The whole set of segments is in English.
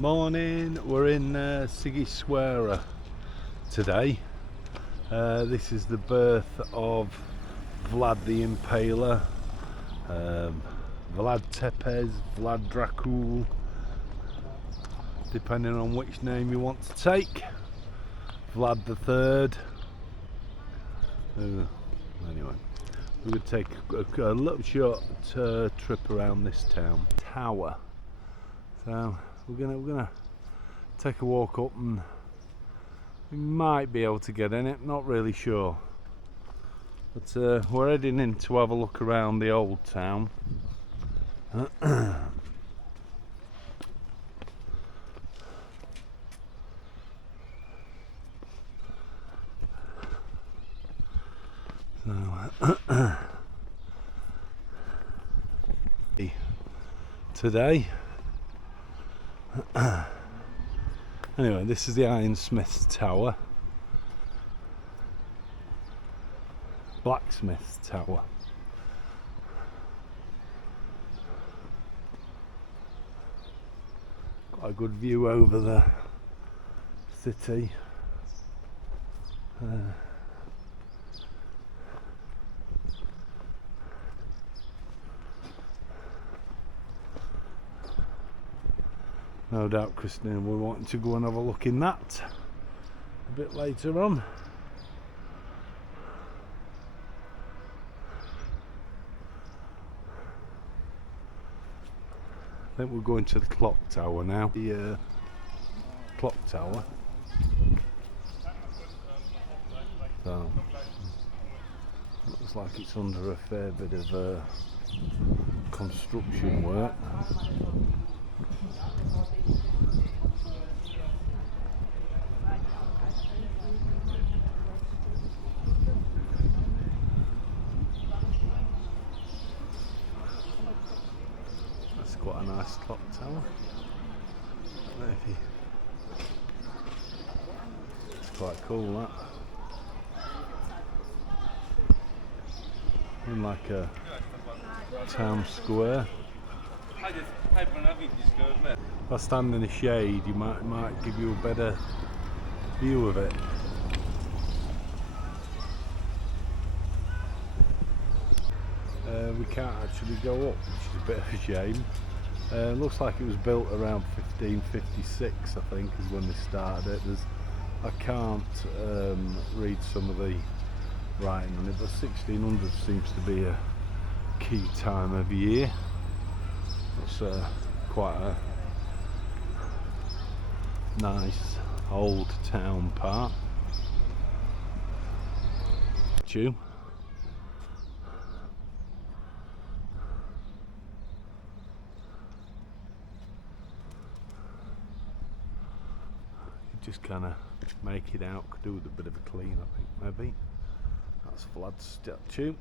Morning, we're in Sighisoara today. This is the birth of Vlad the Impaler, Vlad Tepes, Vlad Dracul, depending on which name you want to take. Vlad the Third. Anyway, we would take a little short trip around this tower. So we're gonna take a walk up, and we might be able to get in it. Not really sure, but we're heading in to have a look around the old town. Today. Anyway, this is the Ironsmith's Tower. Blacksmith's Tower. Quite a good view over the city. No doubt Christina will be wanting to go and have a look in that a bit later on. I think we're going to the clock tower now. The clock tower. So, looks like it's under a fair bit of construction work. That's quite a nice clock tower. It's quite cool, that. In like a town square. If I stand in the shade, you might give you a better view of it. We can't actually go up, which is a bit of a shame. Looks like it was built around 1556, I think, is when they started it. I can't read some of the writing on it, but 1600 seems to be a key time of year. It's quite a nice old town part. You just kind of make it out, could do with a bit of a clean, I think, maybe. That's Vlad's statue.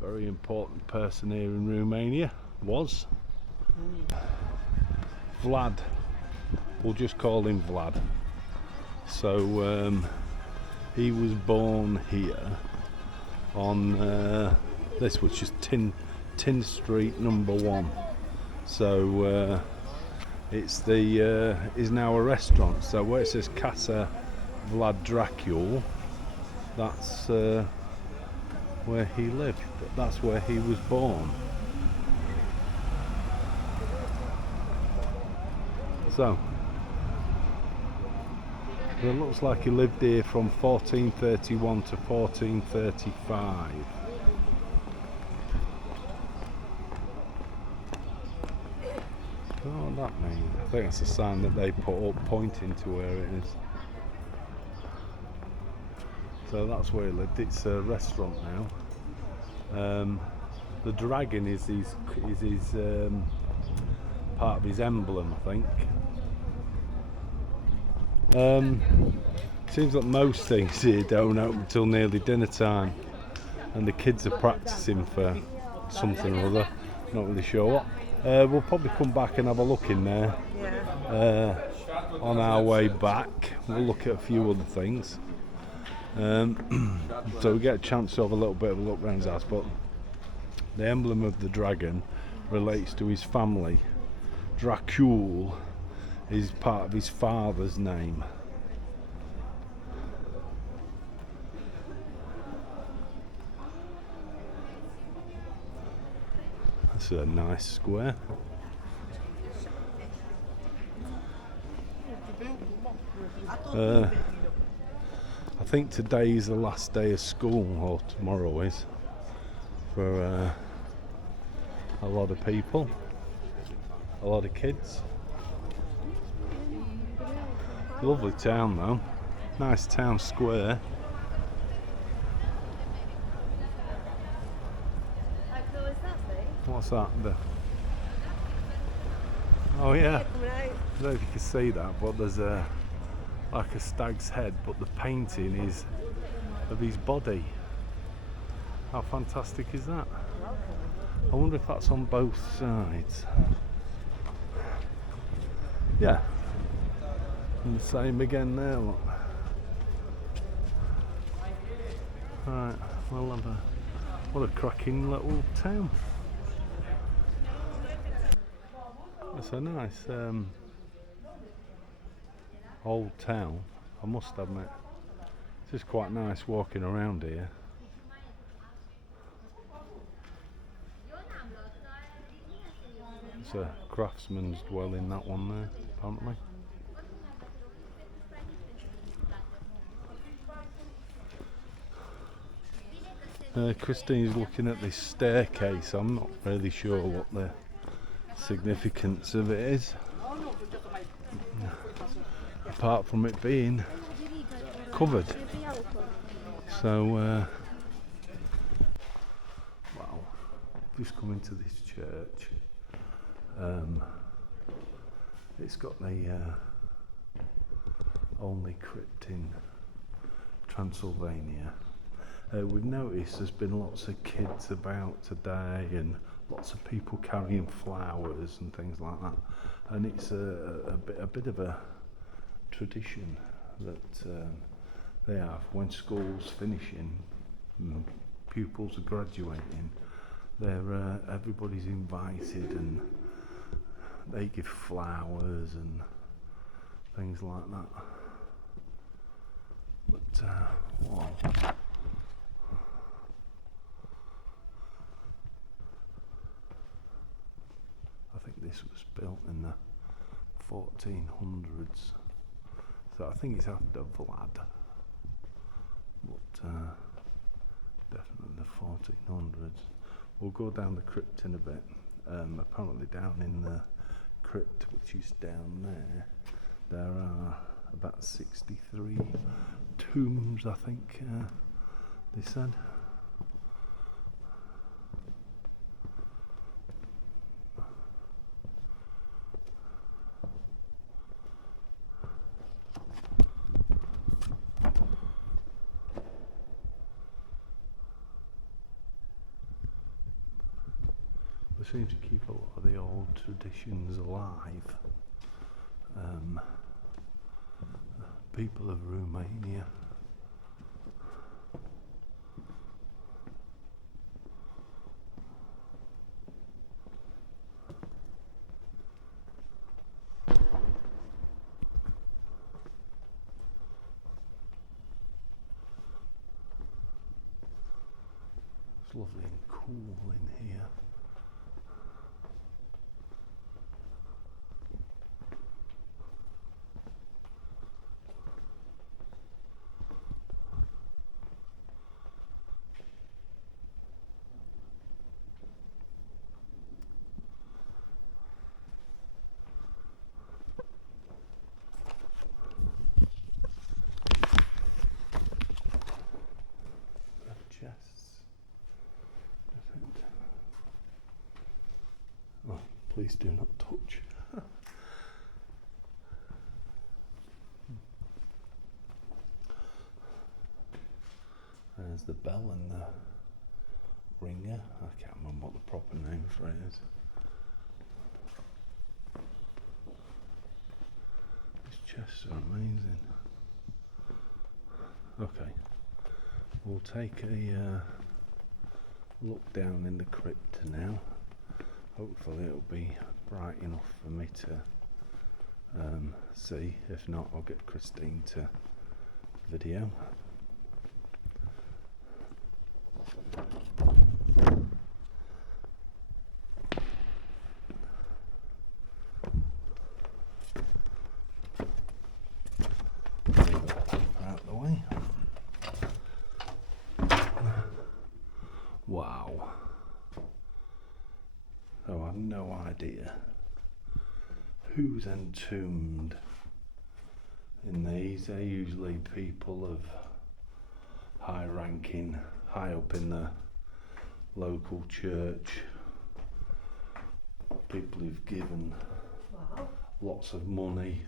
Very important person here in Romania. Was. Vlad. We'll just call him Vlad. So he was born here on this, which is Tin Street number 1. So it's is now a restaurant. So where it says Casa Vlad Dracul, that's where he lived. That's where he was born. So it looks like he lived here from 1431 to 1435. What does that mean? I think that's a sign that they put up pointing to where it is. So that's where he lived. It's a restaurant now. The dragon is his part of his emblem, I think. Seems like most things here don't open until nearly dinner time, and the kids are practicing for something or other. Not really sure what. We'll probably come back and have a look in there. On our way back. We'll look at a few other things. So we get a chance to have a little bit of a look around his house, but the emblem of the dragon relates to his family. Dracul is part of his father's name. That's a nice square. I think today is the last day of school, or tomorrow is, for a lot of people, a lot of kids. Lovely town though, nice town square. What's that? Oh yeah, I don't know if you can see that, but there's like a stag's head, but the painting is of his body. How fantastic is that? I wonder if that's on both sides. Yeah, and the same again there. Look. Right, we'll have what a cracking little town. It's a nice old town, I must admit. It's just quite nice walking around here. It's a craftsman's dwelling, that one there, apparently. Christine's looking at this staircase. I'm not really sure what the significance of it is, apart from it being covered. So, well, just come into this church. It's got the only crypt in Transylvania. We've noticed there's been lots of kids about today and lots of people carrying flowers and things like that, and it's a bit of a tradition that they have when school's finishing, pupils are graduating. Everybody's invited and they give flowers and things like that. But wow. I think this was built in the 1400s, so I think it's after Vlad, but definitely the 1400s. We'll go down the crypt in a bit. Apparently down in the crypt, which is down there are about 63 tombs, I think they said. They seem to keep a lot of the old traditions alive. People of Romania. It's lovely and cool in here. Oh, please do not touch. There's the bell and the ringer. I can't remember what the proper name for it is. These chests are amazing. Okay, we'll take a look down in the crypt now. Hopefully it'll be bright enough for me to see. If not, I'll get Christine to video. Out the way. Wow. Oh, I've no idea who's entombed in these. They're usually people of high ranking, high up in the local church, people who've given lots of money,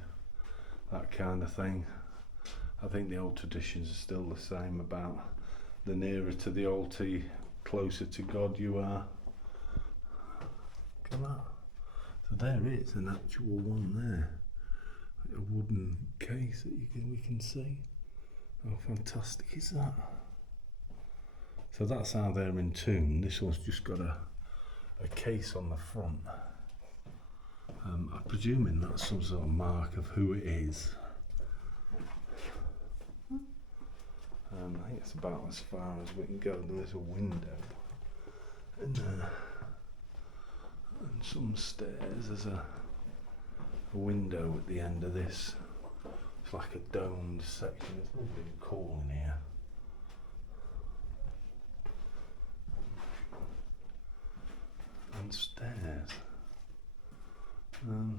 that kind of thing. I think the old traditions are still the same about the nearer to the altar, closer to God you are. Look at that. So there is an actual one there, a wooden case that we can see. How fantastic is that? So that's how they're entombed. This one's just got a case on the front. I'm presuming that's some sort of mark of who it is. I think it's about as far as we can go. There's a window in there. And some stairs. There's a window at the end of this. It's like a domed section. It's lovely and cool in here. And stairs. Hang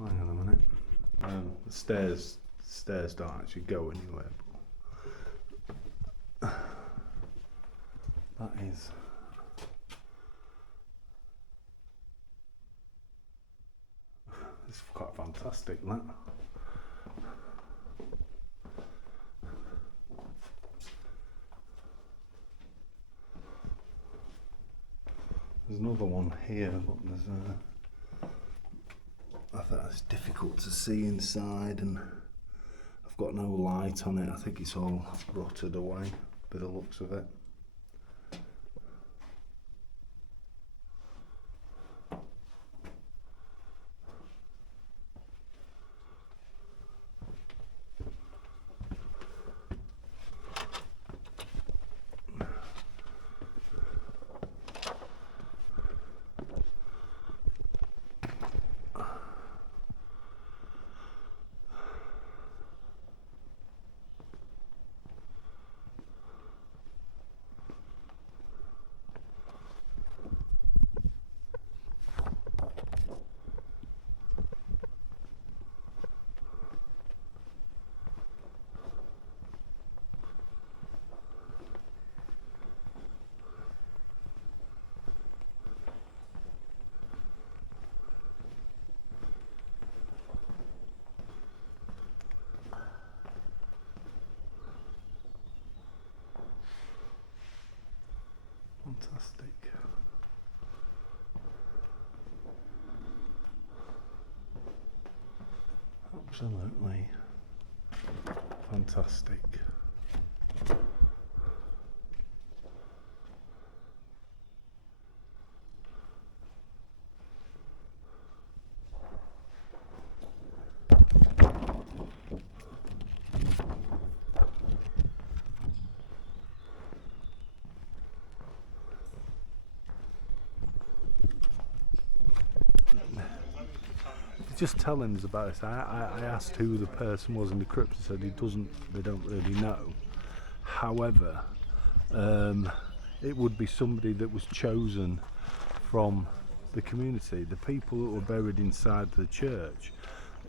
on a minute. The stairs don't actually go anywhere. But that is. It's quite fantastic, that. There's another one here, but there's I think it's difficult to see inside, and I've got no light on it. I think it's all rotted away, by the looks of it. Fantastic. Absolutely fantastic. Just tell him about this. I asked who the person was in the crypt. He said they don't really know. However, it would be somebody that was chosen from the community, the people that were buried inside the church.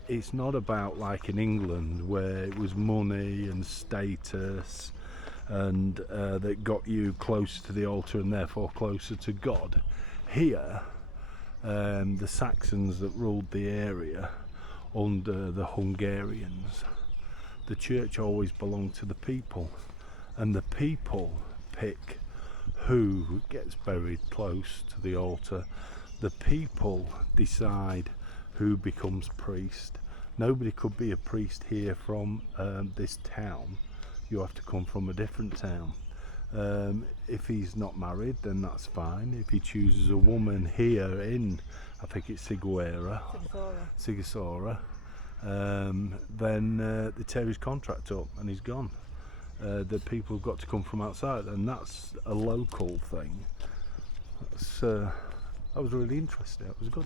It's not about like in England where it was money and status and that got you closer to the altar and therefore closer to God. Here, the Saxons that ruled the area under the Hungarians, the church always belonged to the people, and the people pick who gets buried close to the altar. The people decide who becomes priest. Nobody could be a priest here from this town. You have to come from a different town. If he's not married, then that's fine. If he chooses a woman here in, I think it's Sighisoara, then they tear his contract up and he's gone. The people have got to come from outside, and that's a local thing. That was really interesting. It was good.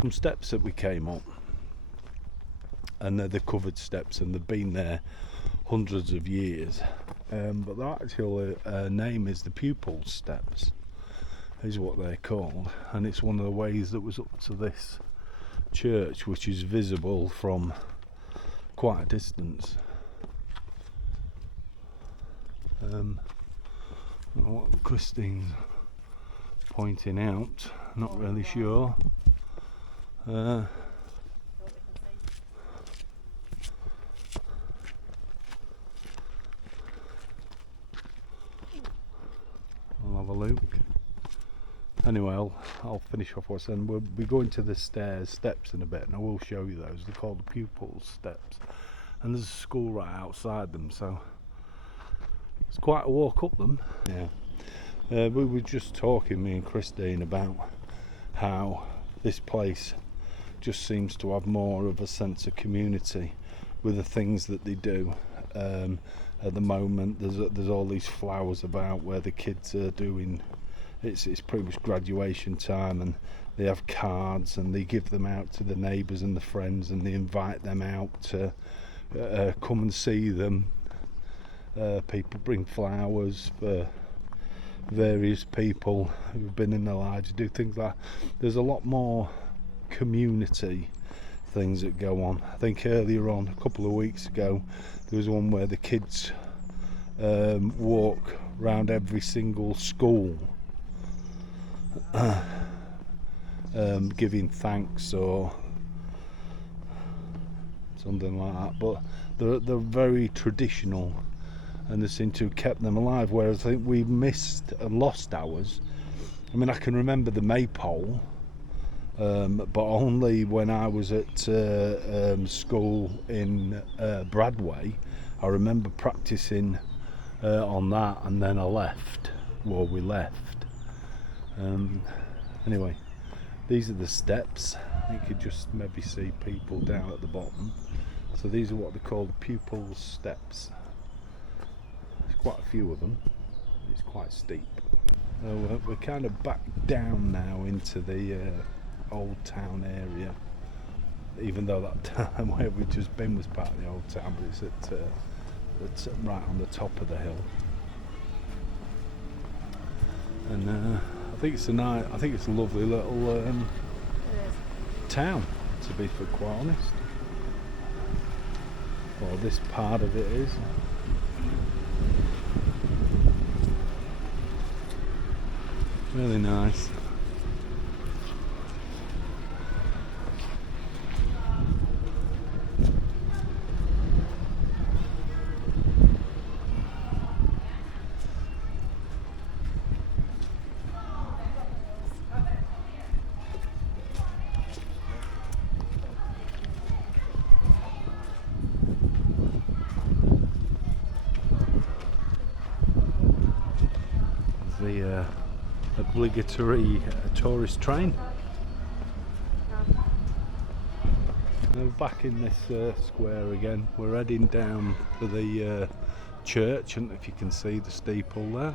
Some steps that we came up, and they're covered steps, and they've been there hundreds of years. But the actual name is the Pupil Steps, is what they're called, and it's one of the ways that was up to this church, which is visible from quite a distance. What Christine's pointing out, not really sure. I'll have a look. Anyway, I'll finish off what's then. We'll be going to the steps in a bit, and I will show you those. They're called the Pupil Steps, and there's a school right outside them, so it's quite a walk up them. Yeah. We were just talking, me and Christine, about how this place just seems to have more of a sense of community with the things that they do. At the moment, there's all these flowers about where the kids are doing. It's pretty much graduation time, and they have cards and they give them out to the neighbours and the friends, and they invite them out to come and see them. People bring flowers for various people who've been in their lives, do things like that. There's a lot more community things that go on. I think earlier on, a couple of weeks ago, there was one where the kids walk around every single school giving thanks or something like that, but they're very traditional, and they seem to have kept them alive, whereas I think we missed and lost ours. I mean, I can remember the maypole, but only when I was at school in Bradway. I remember practicing on that, and then I left. Well, we left. Anyway, these are the steps. You could just maybe see people down at the bottom. So these are what they call the Pupil Steps. There's quite a few of them. It's quite steep. So we're kind of back down now into the old town area, even though that time where we've just been was part of the old town, but it's right on the top of the hill. And I think it's a lovely little town, to be quite honest. Well, this part of it is. Really nice. The obligatory tourist train. Now we're back in this square again. We're heading down to the church, and if you can see the steeple there.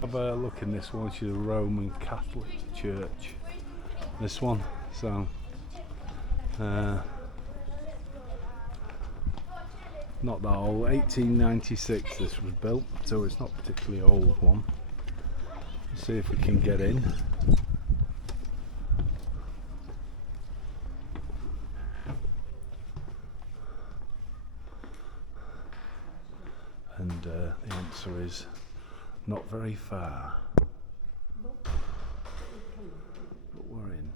Have a look in this one, which is a Roman Catholic church. This one, so not that old. 1896 this was built, so it's not particularly old one. Let's see if we can get in. And the answer is not very far, but we're in.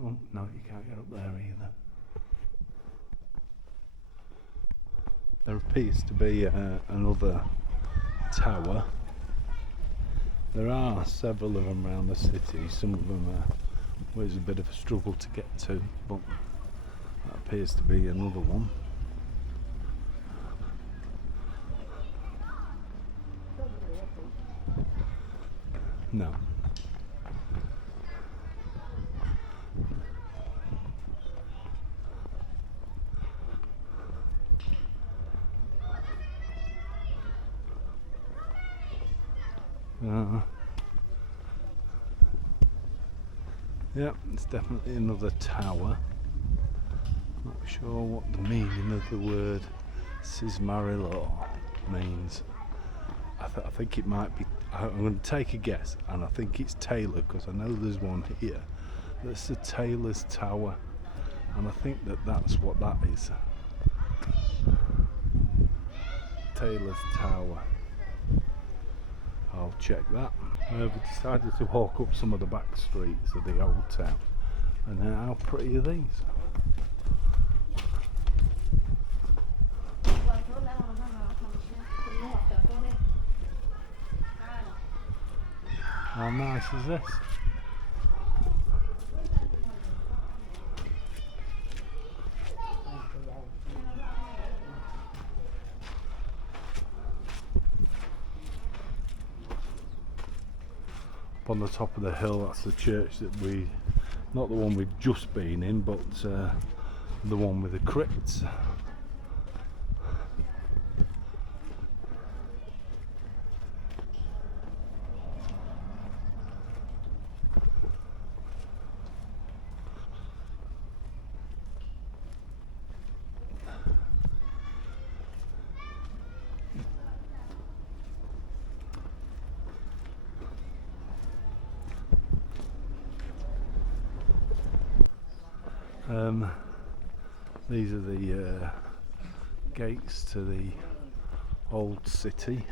Oh no, you can't get up there either. appears to be another tower. There are several of them around the city. Some of them where it's a bit of a struggle to get to, but that appears to be another one. No. Yeah, it's definitely another tower. Not sure what the meaning of the word Sighisoara means. I think it might be, I'm going to take a guess, and I think it's Taylor, because I know there's one here that's the Taylor's Tower, and I think that's what that is. Taylor's Tower. I'll check that. We decided to walk up some of the back streets of the old town, and how pretty are these? How nice is this? Up on the top of the hill, that's the church that not the one we've just been in, but the one with the crypts. These are the gates to the old city.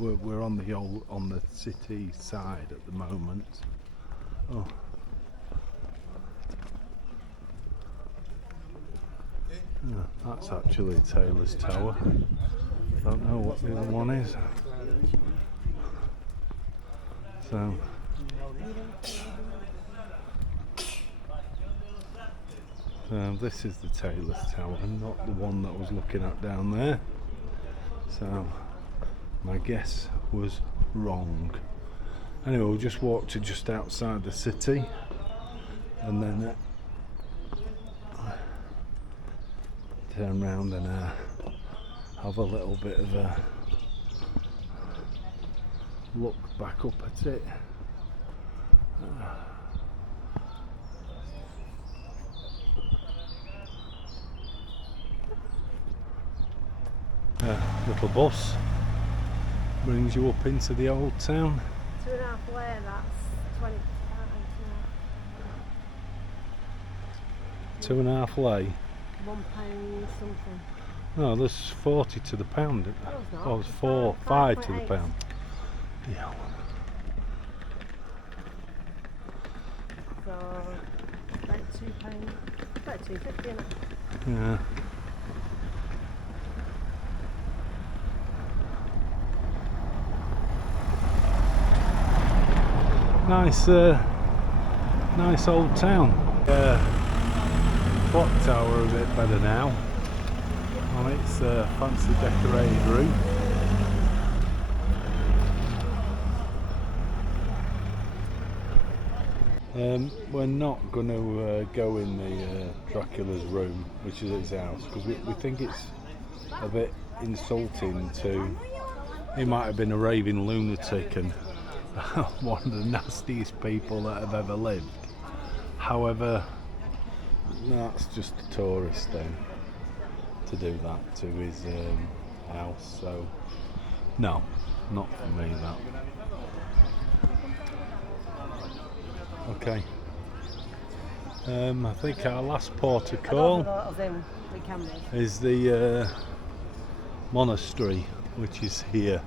We're on the city side at the moment. Oh. Yeah, that's actually Taylor's Tower. Don't know what the other one is. So. This is the Taylor's Tower, not the one that I was looking at down there. So my guess was wrong. Anyway, we'll just walk to just outside the city, and then turn around and have a little bit of a look back up at it. Little bus brings you up into the old town. 2.5 lay, that's 20 pounds. 2.5 lay. £1 something. No, there's 40 to the pound. Oh, it's 5 to the pound. Yeah. So about £2, about £2.50, isn't it? Yeah. Nice old town. Clock tower a bit better now on its fancy decorated roof. We're not going to go in the Dracula's room, which is his house, because we think it's a bit insulting to. He might have been a raving lunatic and one of the nastiest people that have ever lived. However, that's just a tourist thing to do that to his house, so no, not for me that. Okay. I think our last port of call is the monastery, which is here.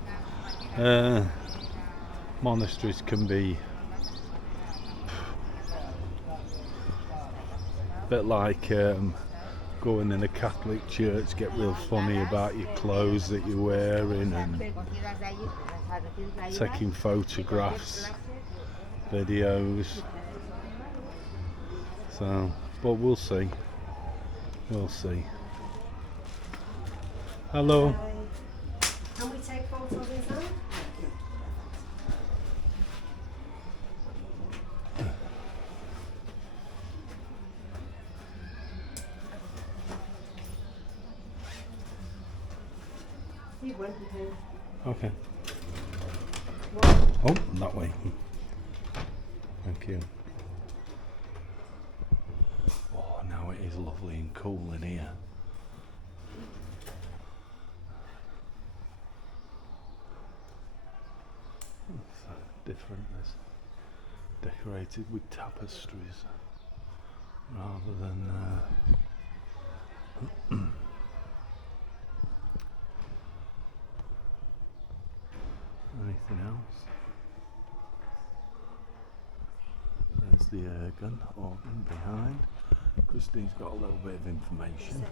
Monasteries can be a bit like going in a Catholic church get real funny about your clothes that you're wearing and taking photographs, videos. So, but we'll see. We'll see. Hello. Can we take photos inside? Steve went with him. Okay. What? Oh, that way. Thank you. Oh, now it is lovely and cool in here. It's different. It's decorated with tapestries rather than anything else. There's the organ behind. Christine's got a little bit of information.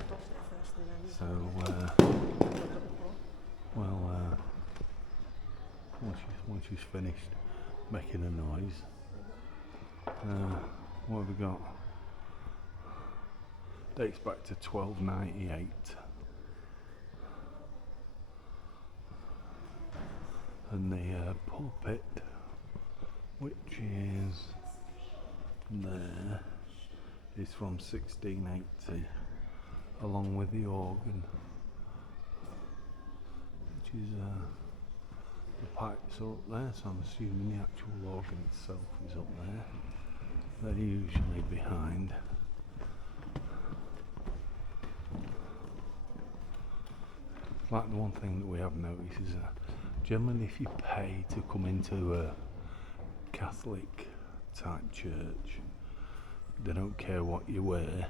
So, once she's finished making a noise, what have we got? Dates back to 1298. And the pulpit, which is there, is from 1680, along with the organ, which is the pipes are up there, so I'm assuming the actual organ itself is up there. They're usually behind. Like the one thing that we have noticed is that generally if you pay to come into a Catholic type church, they don't care what you wear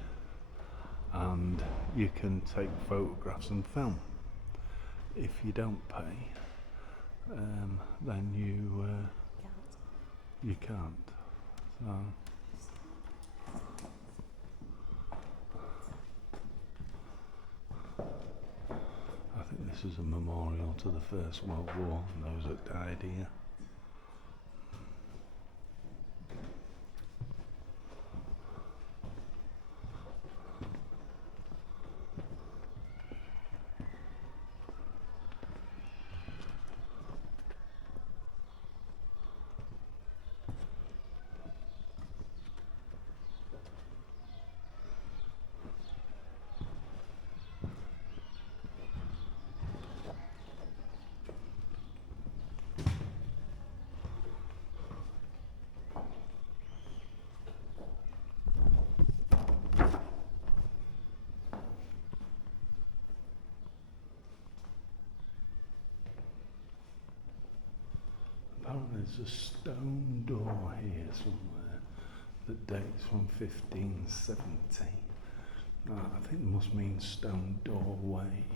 and you can take photographs and film. If you don't pay, then you can't. So I think this is a memorial to the First World War and those that died here. Apparently there's a stone door here somewhere that dates from 1570. I think it must mean stone doorway.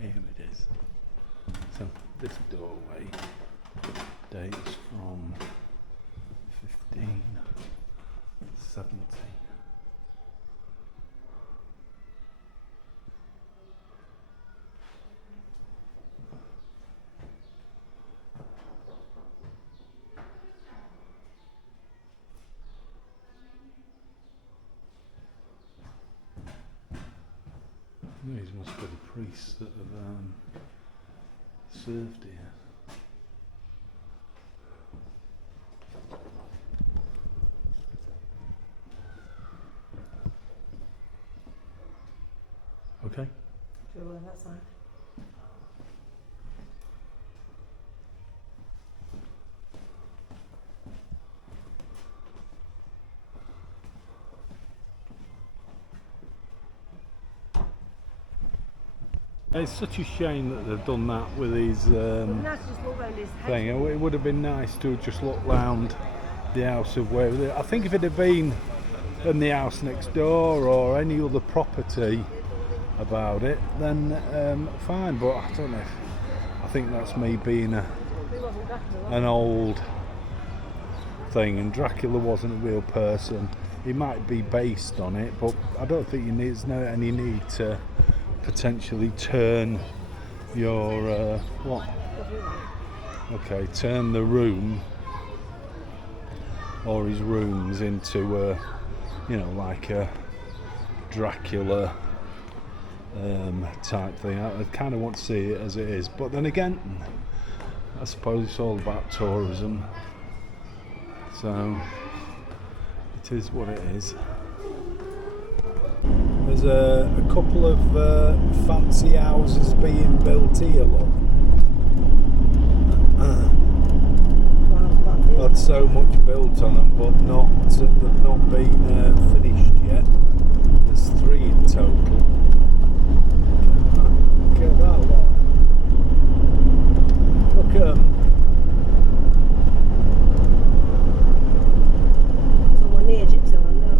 Here it is. So this doorway dates from 1570. These must be the priests that have served here. Okay. Should we go that side? It's such a shame that they've done that with his Nice to just walk round his thing. hedge. It would have been nice to have just looked round the house of where. I think if it had been in the house next door or any other property about it, then fine. But I don't know. I think that's me being He wasn't Dracula, an old thing, and Dracula wasn't a real person. He might be based on it, but I don't think there's any need to potentially turn your what? Okay, turn the room or his rooms into like a Dracula type thing. I kind of want to see it as it is, but then again, I suppose it's all about tourism, so it is what it is. There's a couple of fancy houses being built here, look. Had so much built on them, but they've not been finished yet. There's 3 in total. Look at that lot. Look at them. someone near Gypsy Land, no?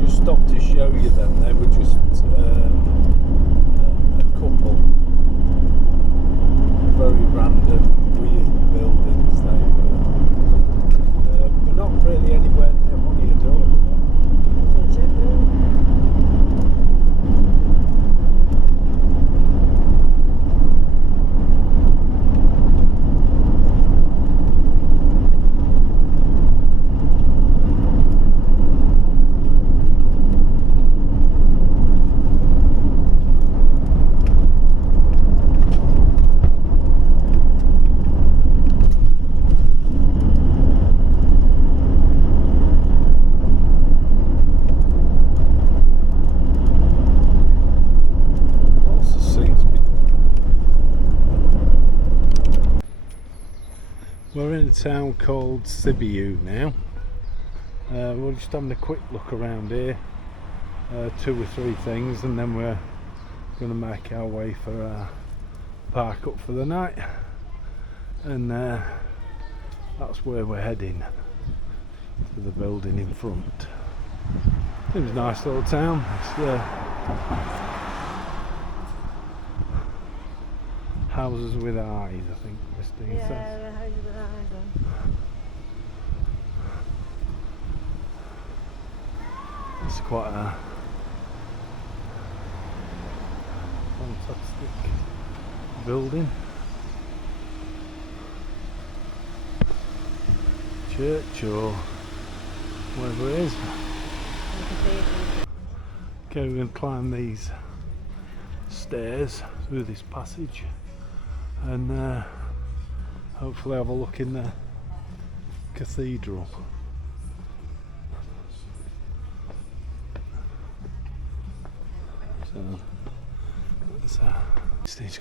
Just stopped to show you them. They were just a couple very random, weird buildings. They were not really anywhere near money at all. We're in a town called Sibiu now. We're just having a quick look around here, 2 or 3 things, and then we're going to make our way for our park up for the night, and that's where we're heading, to the building in front. Seems a nice little town. It's houses with eyes, I think this thing says. Yeah, the houses with eyes on. It's quite a fantastic building. Church or whatever it is. Okay, we're going to climb these stairs through this passage and hopefully have a look in the cathedral. So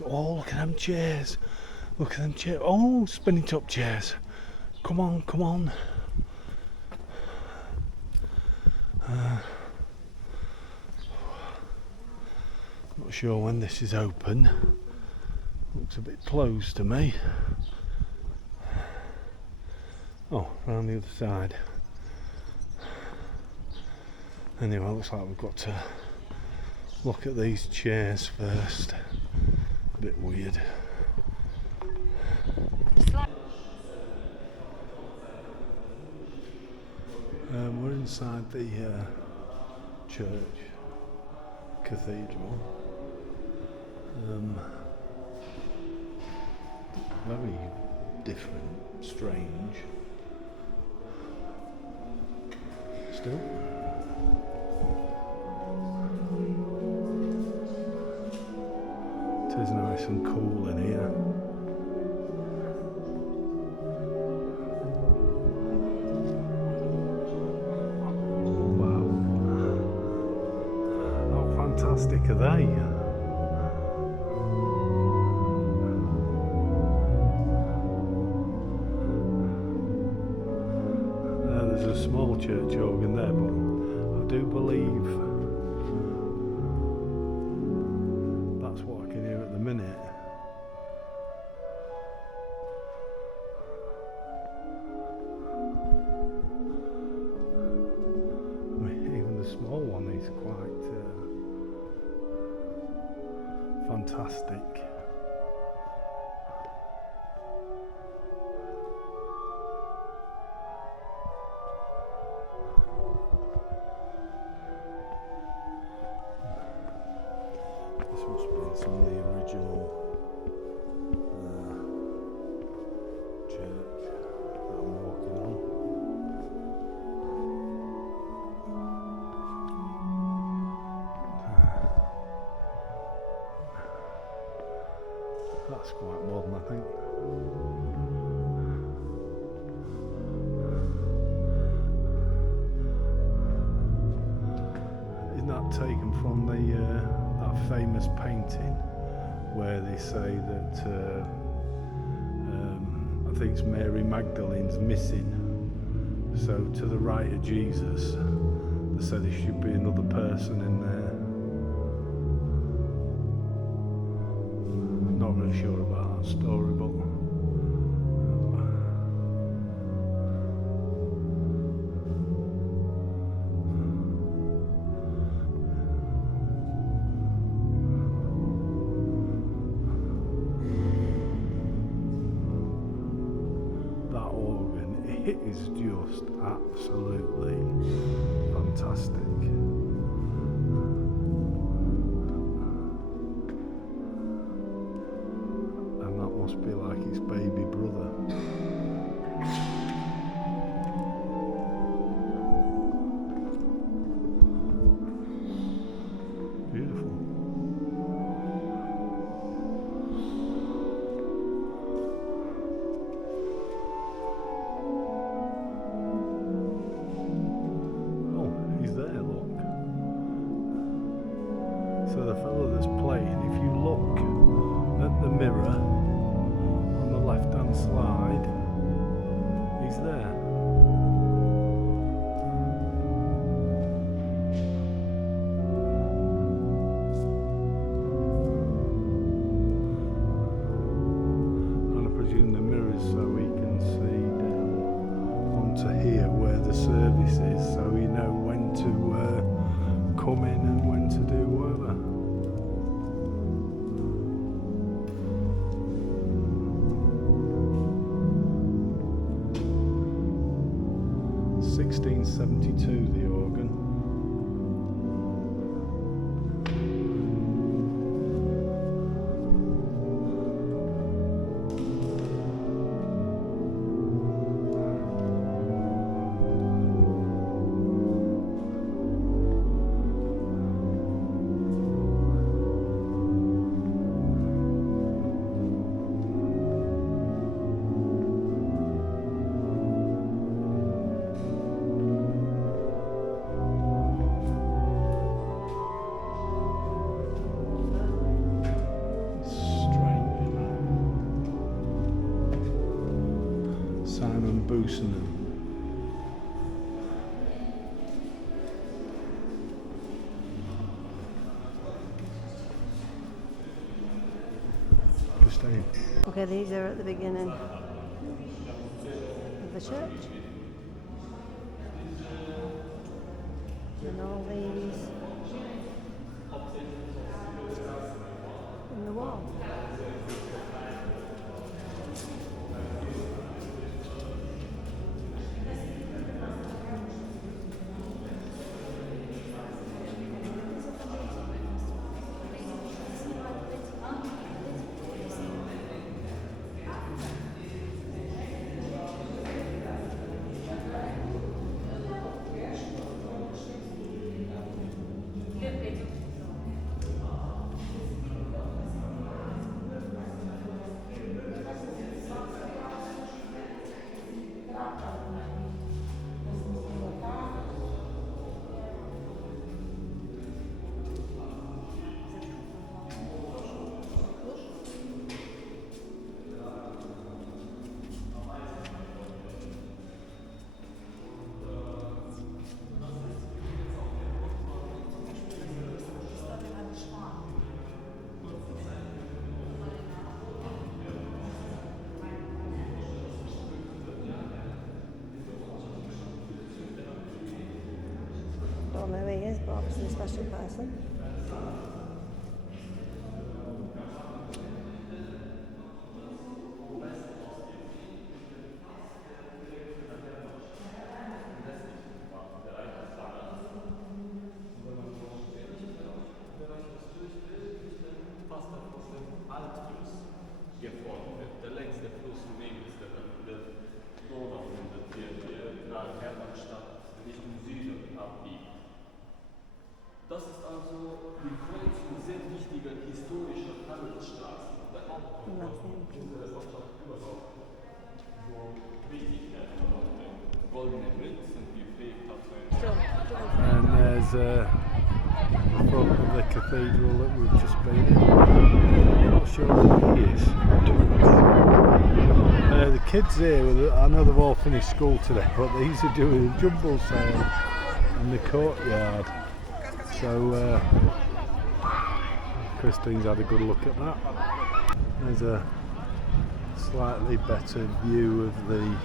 oh, look at them chairs. Look at them chairs. Oh, spinning top chairs. Come on, come on. Not sure when this is open. Looks a bit closed to me. Oh, round the other side. Anyway, looks like we've got to look at these chairs first. A bit weird. We're inside the church, cathedral. Very different, strange. Still. It is nice and cool in here. Wow. How fantastic are they? There's a small church organ there, but I do believe that's what I can hear at the minute. I mean, even the small one is quite fantastic. This must have been some of the original church that I'm walking on. That's quite modern, I think. Isn't that taken from the that famous painting where they say that I think it's Mary Magdalene's missing? So to the right of Jesus, they said there should be another person in there. Not really sure about that story, but that organ, it is just absolutely fantastic. Must be like its baby brother. Beautiful. Oh, he's there, look. So the fellow that's playing, if you look at the mirror left hand slide, he's there. And I presume the mirror is so he can see down onto here where the service is, so you know when to come in and when to do whatever. 1672, the organ. Boosenham. Christine. Okay, these are at the beginning of the church. And all these in the wall. is, but obviously a special person. Geformt wird. Der längste Fluss im Leben ist der Donau und der nach Hermannstadt Richtung Süden abbiegt. Das ist also die Kreuzung sehr wichtiger historischer Handelsstraßen. Der Hauptpunkt unserer Wirtschaft überhaupt. So Wichtigkeit von goldene Münzen geprägt hat. And there's the front of the cathedral that we've just been in. I'm not sure what it is. The kids here, I know they've all finished school today, but these are doing a jumble sale in the courtyard. So Christine's had a good look at that. There's a slightly better view of the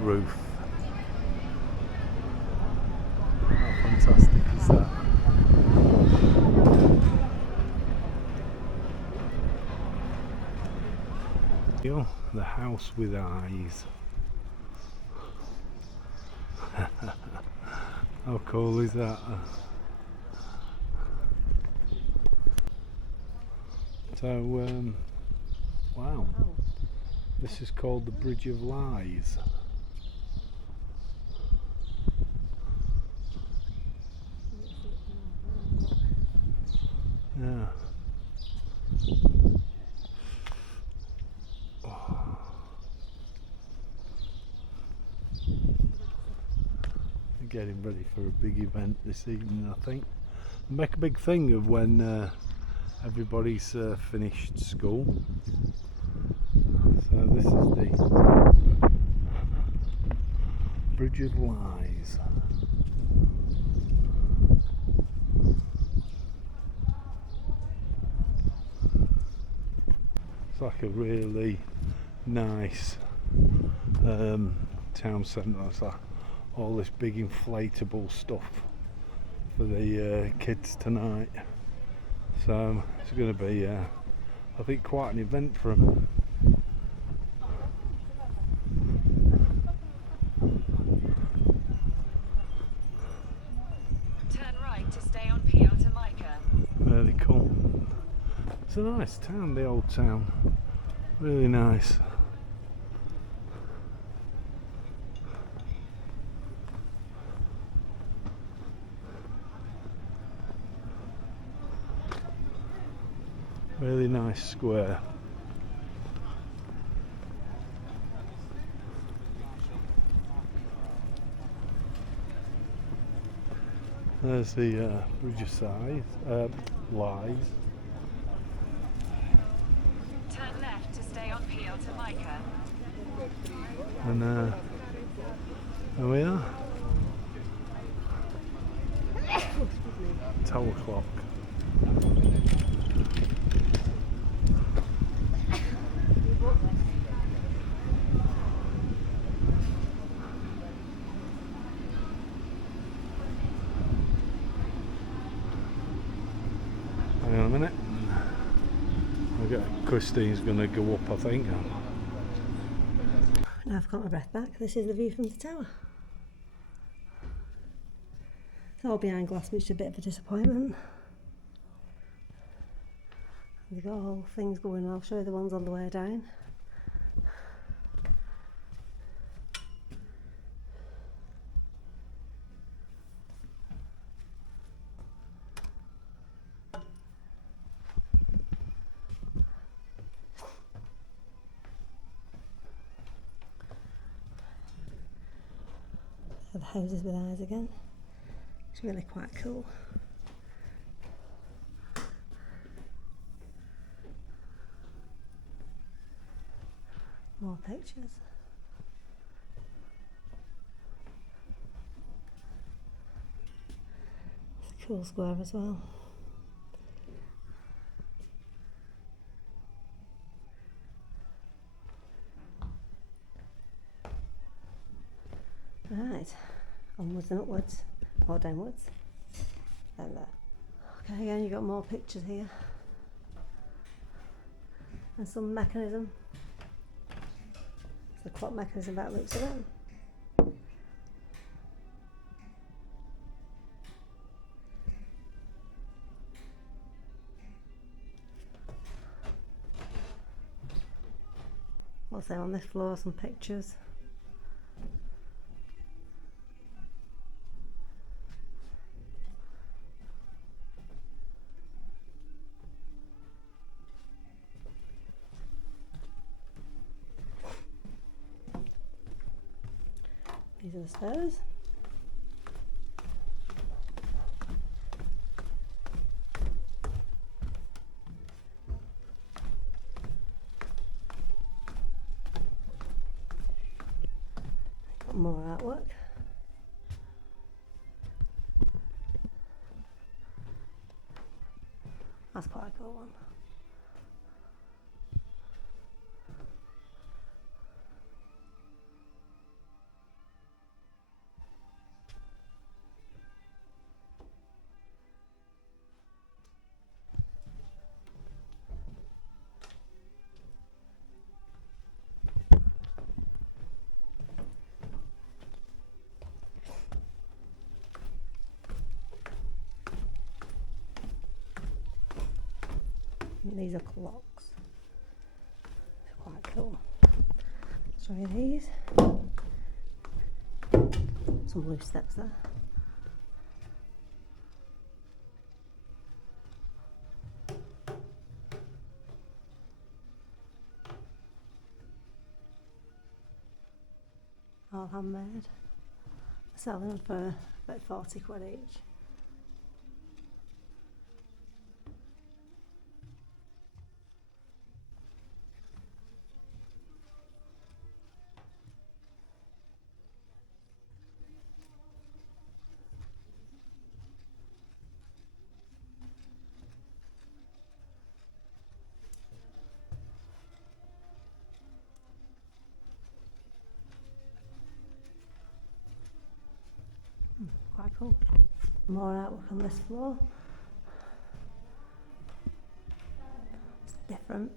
roof. How fantastic is that? The house with eyes. How cool is that? So, wow, this is called the Bridge of Lies. Yeah. Getting ready for a big event this evening, I think. Make a big thing of when everybody's finished school. So this is the Bridge of Lies. It's like a really nice town centre. It's like all this big inflatable stuff for the kids tonight. So it's going to be, I think, quite an event for them. Turn right to stay on Piotr Micah. Really cool. It's a nice town, the old town. Really nice. Really nice square. There's the Bridge of Lies. Turn left to stay on Piotr Micah. And there we are. Tower clock. Hang on a minute. Christine's going to go up, I think. Now I've got my breath back. This is the view from the tower. It's all behind glass, which is a bit of a disappointment. They've got all things going on. I'll show you the ones on the way down. The houses with eyes again. It's really quite cool. More pictures. It's a cool square as well. Right, onwards and upwards, or downwards. Then there. Okay, again you got more pictures here. And some mechanism. It's the clock mechanism by the looks of it. What's there on this floor? Some pictures. These are the stairs. Got more artwork. That's quite a cool one. These are clocks. It's quite cool. Show you these. Some loose steps there. All handmade. Selling them for about 40 quid each. Quite cool. More artwork on this floor. It's different.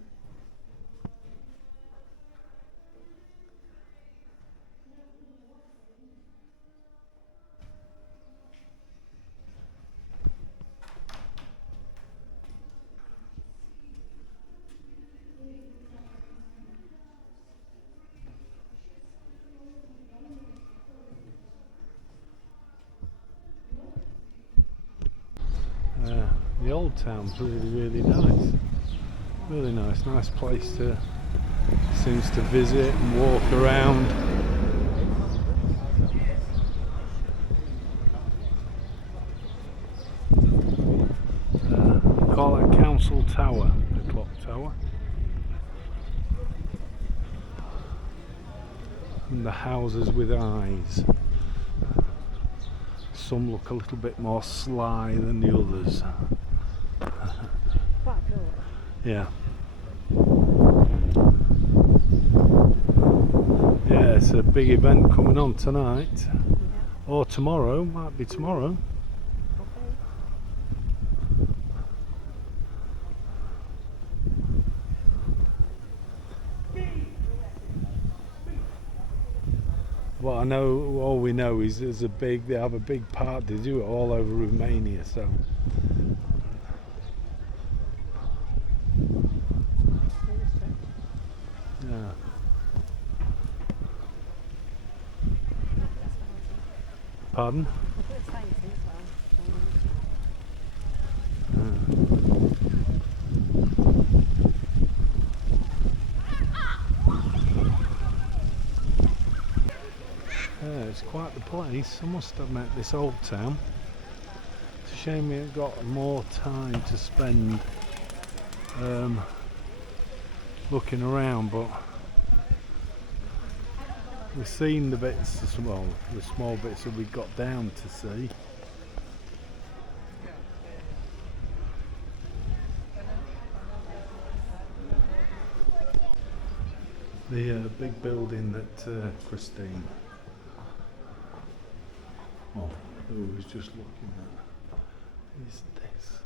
The old town's really nice. Really nice place to seems to visit and walk around. Call that Council Tower, the clock tower. And the houses with eyes. Some look a little bit more sly than the others. Quite cool. Yeah. Yeah, it's a big event coming on tonight. Yeah. Or tomorrow, might be tomorrow. But I know, all we know is they have a big part, they do it all over Romania, so. Yeah. Pardon? Yeah, it's quite the place, I must admit, this old town. It's a shame we ain't got more time to spend looking around, but we've seen the bits, well, the small bits that we got down to see. The big building that Christine, who was just looking at, is this?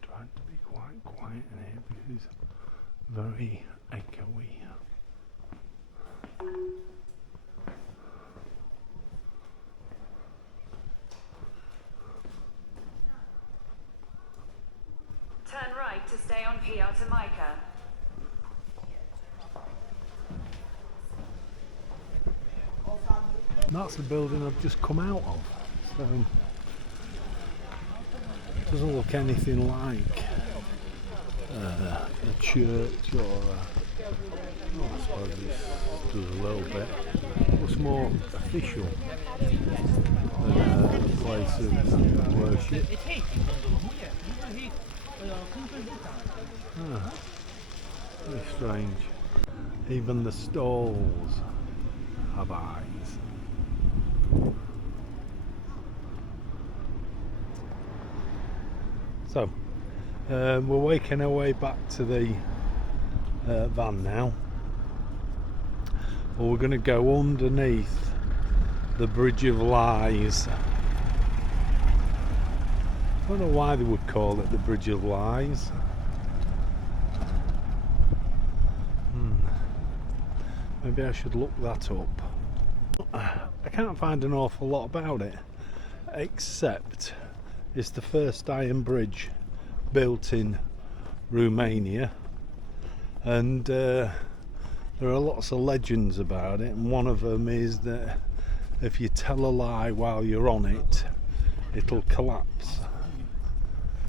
Trying to be quite quiet in here because it's very echoey. Turn right to stay on PL to Micah. That's the building I've just come out of. So it doesn't look anything like a church or I suppose this does a little bit. It looks more official than a place of worship. Very strange. Even the stalls have eyes. So, we're making our way back to the van now. Well, we're going to go underneath the Bridge of Lies. I don't know why they would call it the Bridge of Lies. Maybe I should look that up. I can't find an awful lot about it, except it's the first iron bridge built in Romania, and there are lots of legends about it, and one of them is that if you tell a lie while you're on it, it'll collapse.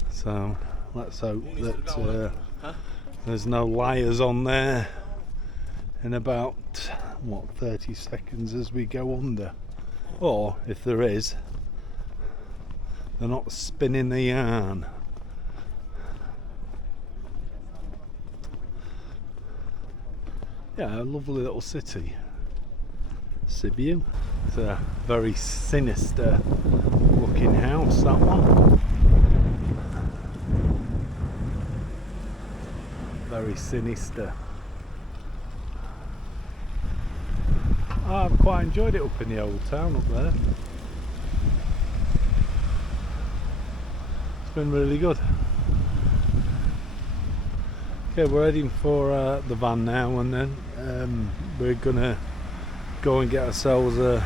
So let's hope that there's no liars on there in about 30 seconds as we go under, or if there is, they're not spinning the yarn. Yeah, a lovely little city, Sibiu. It's a very sinister looking house, that one. Very sinister. I've quite enjoyed it up in the old town up there. It's been really good. Okay, we're heading for the van now, and then we're gonna go and get ourselves a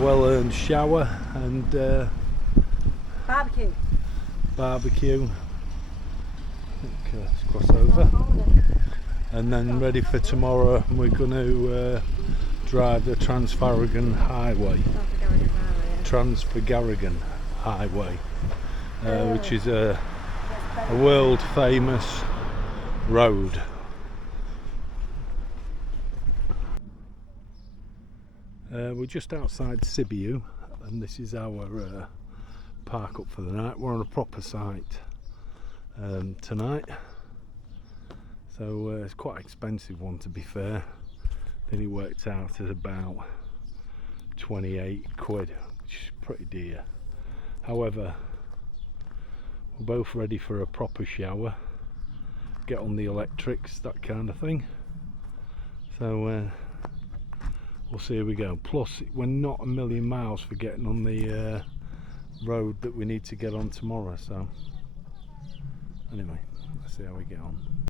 well-earned shower and barbecue. Let's cross over. And then ready for tomorrow, we're going to drive the Transfarragon Highway. Transfarragon Highway, which is a world famous road. We're just outside Sibiu, and this is our park up for the night. We're on a proper site tonight. So it's quite an expensive one, to be fair. I think it worked out at about 28 quid, which is pretty dear. However, we're both ready for a proper shower, get on the electrics, that kind of thing. So we'll see how we go. Plus, we're not a million miles for getting on the road that we need to get on tomorrow. So, anyway, let's see how we get on.